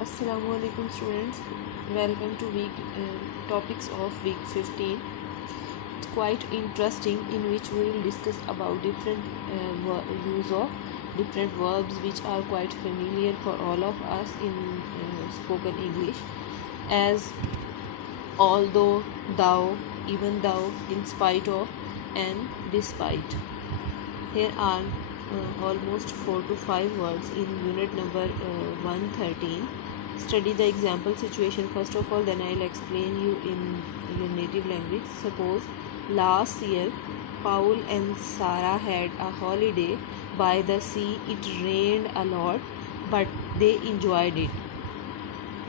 Assalamualaikum students, welcome to week topics of week 15. It's quite interesting in which we will discuss about different use of different verbs which are quite familiar for all of us in spoken English, as although, thou, even though, in spite of, and despite. Here are almost 4 to 5 words in unit number 113. Study the example situation first of all, then I'll explain you in your native language. Suppose last year Paul and Sarah had a holiday by the sea. It rained a lot, but they enjoyed it.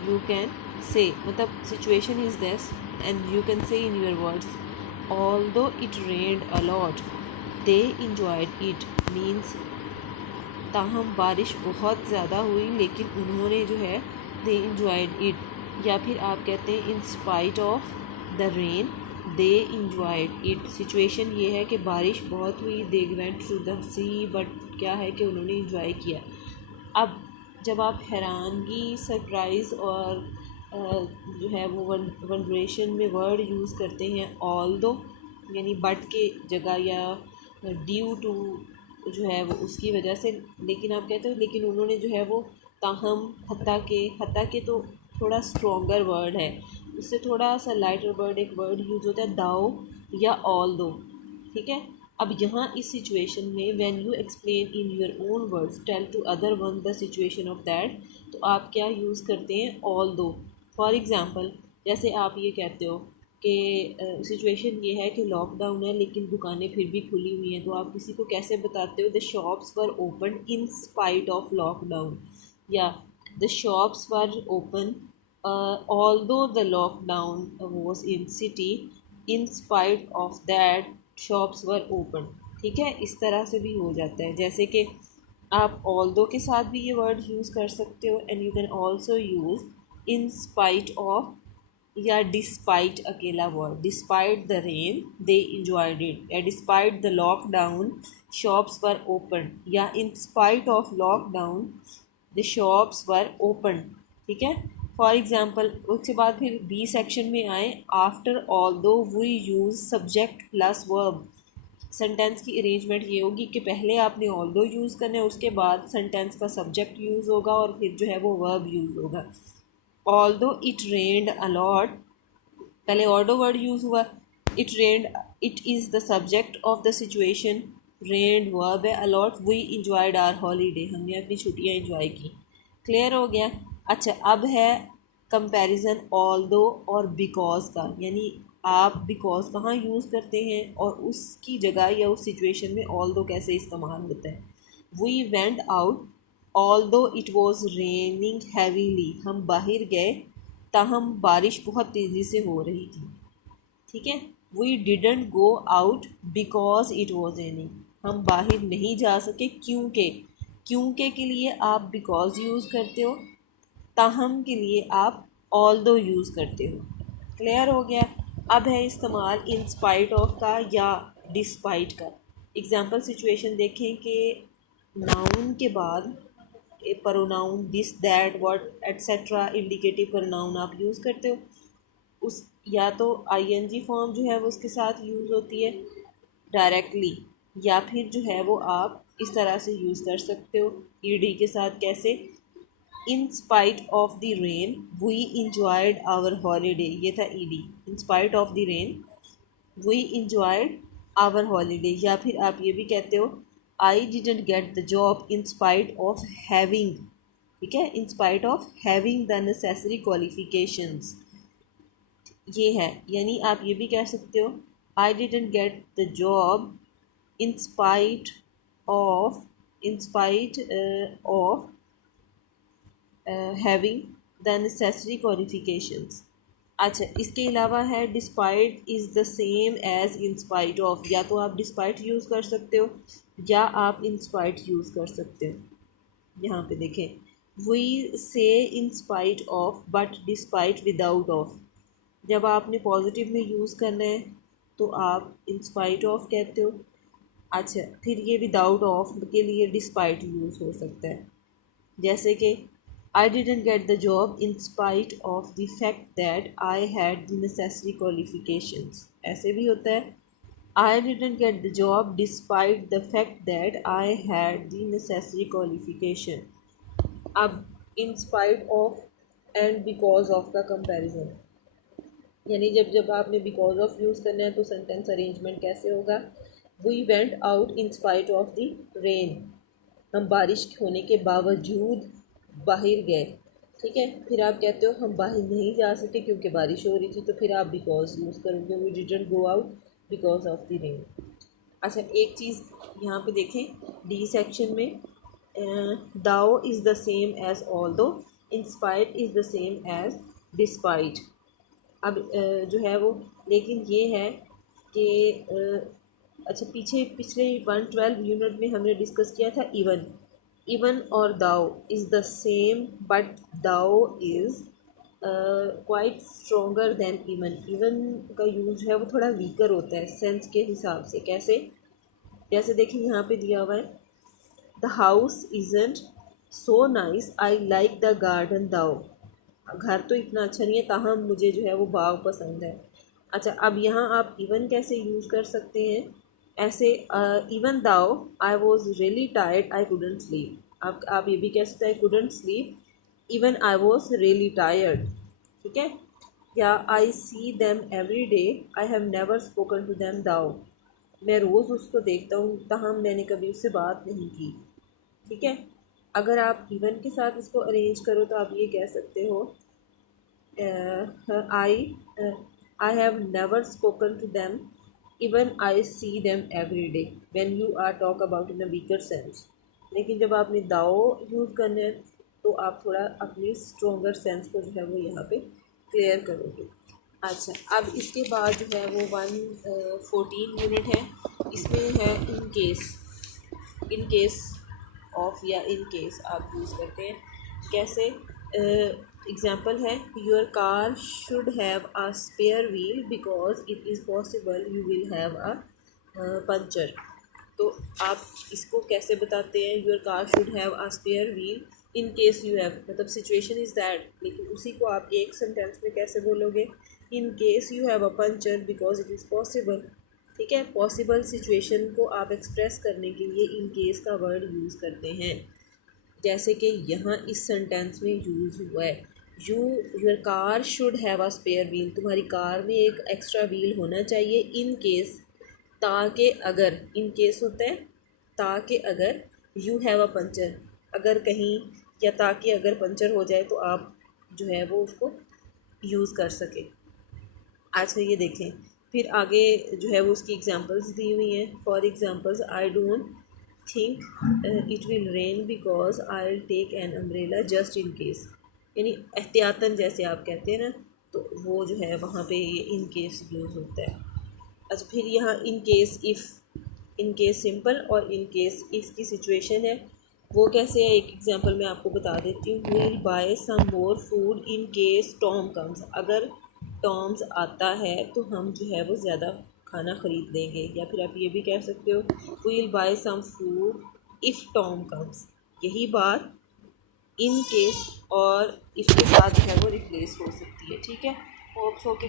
You can say, the situation is this, and you can say in your words, although it rained a lot, they enjoyed it. Means ताहम बारिश बहुत ज़्यादा हुई लेकिन उन्होंने जो है दे enjoyed it. या फिर आप कहते हैं in spite of the rain they enjoyed it. Situation ये है कि बारिश बहुत हुई, they went to the sea, but क्या है कि उन्होंने इंजॉय किया. अब जब आप हैरानगी, सरप्राइज़ और जो है वो वंडरेशन में वर्ड यूज़ करते हैं ऑल्दो यानी बट के जगह या ड्यू टू जो है वो उसकी वजह से, लेकिन आप कहते हो लेकिन उन्होंने जो है वो ताहम, हत्ता के तो थोड़ा स्ट्रॉन्गर वर्ड है, उससे थोड़ा सा लाइटर वर्ड एक वर्ड यूज होता है दाओ या ऑल दो. ठीक है. अब यहाँ इस सिचुएशन में when you explain in your own words tell to other one the situation of that, तो आप क्या यूज़ करते हैं ऑल दो. फॉर एग्ज़ाम्पल जैसे आप ये कहते हो कि सिचुएशन ये है कि लॉकडाउन है लेकिन दुकानें फिर भी खुली हुई हैं, तो आप किसी को कैसे बताते हो the shops were open in spite of lockdown, या the shops were open although the lockdown was in city, in spite of that shops were open. ठीक है. इस तरह से भी हो जाता है. जैसे कि आप ऑल्दो के साथ भी ये वर्ड यूज़ कर सकते हो, and you can also use in spite of या डिस्पाइट अकेला word. Despite the rain they enjoyed it, या despite the lockdown shops were open, या in spite of lockdown the shops were open. ठीक है. For example उसके बाद फिर B section में आए. After although we use subject plus verb. Sentence की अरेंजमेंट ये होगी कि पहले आपने ऑल्दो यूज़ करना है, उसके बाद सेंटेंस का सब्जेक्ट यूज़ होगा और फिर जो है वो वर्ब यूज़ होगा. ऑल्दो इट रेन्ड अलॉट, पहले ऑल्दो वर्ड यूज़ हुआ. It rained, it is the subject of the situation, rained verb है, a lot we enjoyed our holiday, हमने अपनी छुट्टियाँ इंजॉय की. क्लियर हो गया. अच्छा, अब है कंपैरिजन ऑल्दो और बिकॉज का, यानी आप बिकॉज कहाँ यूज़ करते हैं और उसकी जगह या उस सिचुएशन में ऑल्दो कैसे इस्तेमाल होता है. We went out although it was raining heavily, हम बाहर गए ताहम बारिश बहुत तेज़ी से हो रही थी. ठीक है. We didn't go out because it was raining, हम बाहर नहीं जा सके क्योंकि, क्योंकि के लिए आप बिकॉज यूज़ करते हो, ताहम के लिए आप ऑल्दो यूज़ करते हो. क्लियर हो गया. अब है इस्तेमाल इन स्पाइट ऑफ का या डिस्पाइट का. एग्जाम्पल सिचुएशन देखें कि नाउन के बाद pronoun this that what etcetera indicative pronoun आप यूज़ करते हो. उस या तो आईएनजी फॉर्म जो है वो उसके साथ यूज़ होती है डायरेक्टली, या फिर जो है वो आप इस तरह से यूज़ कर सकते हो ईडी के साथ. कैसे? In spite of the rain we enjoyed our holiday, ये था ED. In spite of the rain we enjoyed our holiday. या फिर आप ये भी कहते हो I didn't get the job in spite of having. ठीक है. In spite of having the necessary qualifications, ये है. यानी आप ये भी कह सकते हो I didn't get the job in spite of, in spite of having the necessary qualifications. अच्छा, इसके अलावा है despite is the same as in spite of, या तो आप डिस्पाइट यूज़ कर सकते हो या आप इन स्पाइट यूज़ कर सकते हो. यहाँ पे देखें, वी से इन spite of but despite without of. जब आपने पॉजिटिव में यूज़ करना है तो आप इन स्पाइट ऑफ कहते हो. अच्छा, फिर ये विदाउट ऑफ के लिए डिस्पाइट यूज़ हो सकता है. जैसे कि I didn't get the job in spite of the fact that I had the necessary qualifications. ऐसे भी होता है, I didn't get the job despite the fact that I had the necessary qualification. अब in spite of and because of का comparison, यानी जब जब आपने बिकॉज ऑफ यूज़ करना है तो सेंटेंस अरेंजमेंट कैसे होगा? We went out in spite of the rain, हम बारिश होने के बावजूद बाहर गए। ठीक है, फिर आप कहते हो हम बाहर नहीं जा सके क्योंकि बारिश हो रही थी, तो फिर आप बिकॉज यूज़ करोगे, we didn't go out because of the rain. अच्छा, एक चीज़ यहाँ पे देखें, डी सेक्शन में though is the same as although, in spite is the same as despite. अब जो है वो, लेकिन ये है कि अच्छा, पिछले 112 यूनिट में हमने डिस्कस किया था इवन, इवन और दाओ इज़ द सेम बट दाओ is quite stronger then even. Even का यूज़ है वो थोड़ा वीकर होता है सेंस के हिसाब से। कैसे? जैसे देखिए यहाँ पे दिया हुआ है, the house isn't so nice I like the garden दाओ। घर तो इतना अच्छा नहीं है, ताहम मुझे जो है वो बाग पसंद है। अच्छा, अब यहाँ आप इवन कैसे यूज़ कर सकते हैं? ऐसे, even though I was really tired I couldn't sleep. आप ये भी कह सकते हैं, I couldn't sleep even I was really tired. ठीक है, या I see them every day I have never spoken to them though, मैं रोज़ उसको देखता हूँ ताहम मैंने कभी उससे बात नहीं की। ठीक है, अगर आप इवन के साथ इसको अरेंज करो तो आप ये कह सकते हो, I have never spoken to them even I see them every day, when you are talk about in a weaker sense. लेकिन जब आपने दाओ यूज़ करना है तो आप थोड़ा अपनी स्ट्रोंगर सेंस को जो है वो यहाँ पे क्लियर करोगे। अच्छा, अब इसके बाद जो है वो 114 यूनिट है, इसमें है in case. In case of या इन केस आप यूज़ करते हैं कैसे? एग्जाम्पल है, your car should have a spare wheel because it is possible you will have a puncture. तो आप इसको कैसे बताते हैं? Your car should have a spare wheel in case you have, मतलब सिचुएशन इज़ दैट, लेकिन उसी को आप एक सेंटेंस में कैसे बोलोगे? In case you have a puncture because it is possible. ठीक है, पॉसिबल सिचुएशन को आप एक्सप्रेस करने के लिए इन केस का वर्ड यूज़ करते हैं, जैसे कि यहाँ इस सेंटेंस में यूज़ हुआ है, your car should have a spare wheel, तुम्हारी कार में एक एक्स्ट्रा व्हील होना चाहिए, इन केस, ताकि अगर, इन केस होता है ताकि अगर, यू हैव अ पंचर, अगर कहीं, या ताकि अगर पंचर हो जाए तो आप जो है वो उसको यूज़ कर सके। अच्छा, ये देखें, फिर आगे जो है वो उसकी एग्जांपल्स दी हुई हैं। For examples, I don't think it will rain because I will take an umbrella just in case, यानी एहतियातन जैसे आप कहते हैं ना, तो वो जो है वहाँ पे ये इन केस यूज़ होता है। अच्छा, फिर यहाँ in case if, in case simple और इन केस इफ़ की सिचुएशन है, वो कैसे है? एक एग्जांपल मैं आपको बता देती हूँ, will buy some more food in case Tom comes, अगर टॉम्स आता है तो हम जो है वो ज़्यादा खाना ख़रीद लेंगे। या फिर आप ये भी कह सकते हो, will buy some food if Tom comes. यही बात इन केस और इसके साथ जो है वो रिप्लेस हो सकती है। ठीक है, होप्स हो कि